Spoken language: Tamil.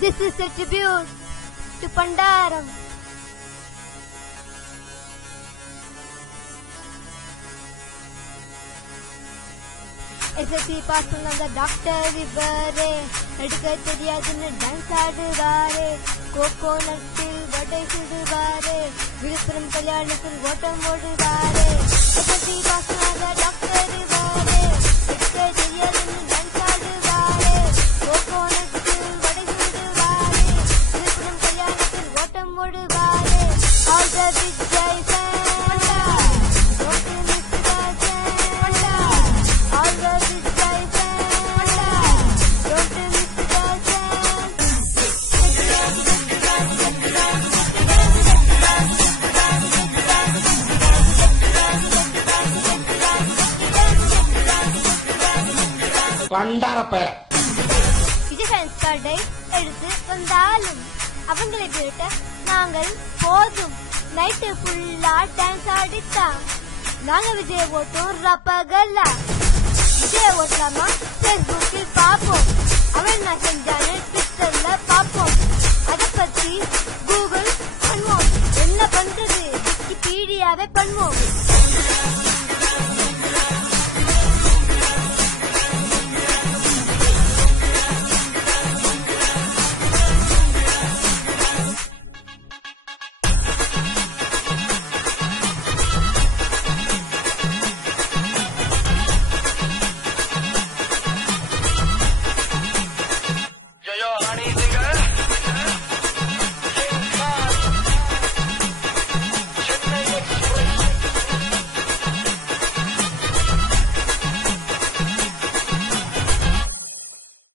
This is a tribute to Pandaram. SSC pass பண்ணாத டாக்டர் இவரே, நடிக்க தெரியாதுன்னு டான்ஸ் ஆடுவாரே, கோகோனட்டில் வடை சுடுவாரே, விழுப்புரம் கல்யாணத்தில் ஓட்டம் ஓடுவாரே. SSC பாஸ் பண்ணாத டாக்டர் இவரே, நடிக்க தெரியாதுன்னு டான்ஸ் ஆடுவாரே, கோகோனட்டில் வடை சுடுவாரே, விழுப்புரம் கல்யாணத்தில் ஓட்டம் ஓடுவாரே. All the big guys Vijay fans கார்டை எடுத்து வந்தாலும் அவங்களை விட்ட நாங்கள் போதும். நைட்டு ஃபுல்லா டான்ஸ் ஆடித்தா நாங்க விஜய் ஓட்டும் ரப்பகல்லா. விஜய் ஓட்டலாமா? ஃபேஸ்புக்கில் பாப்போம்.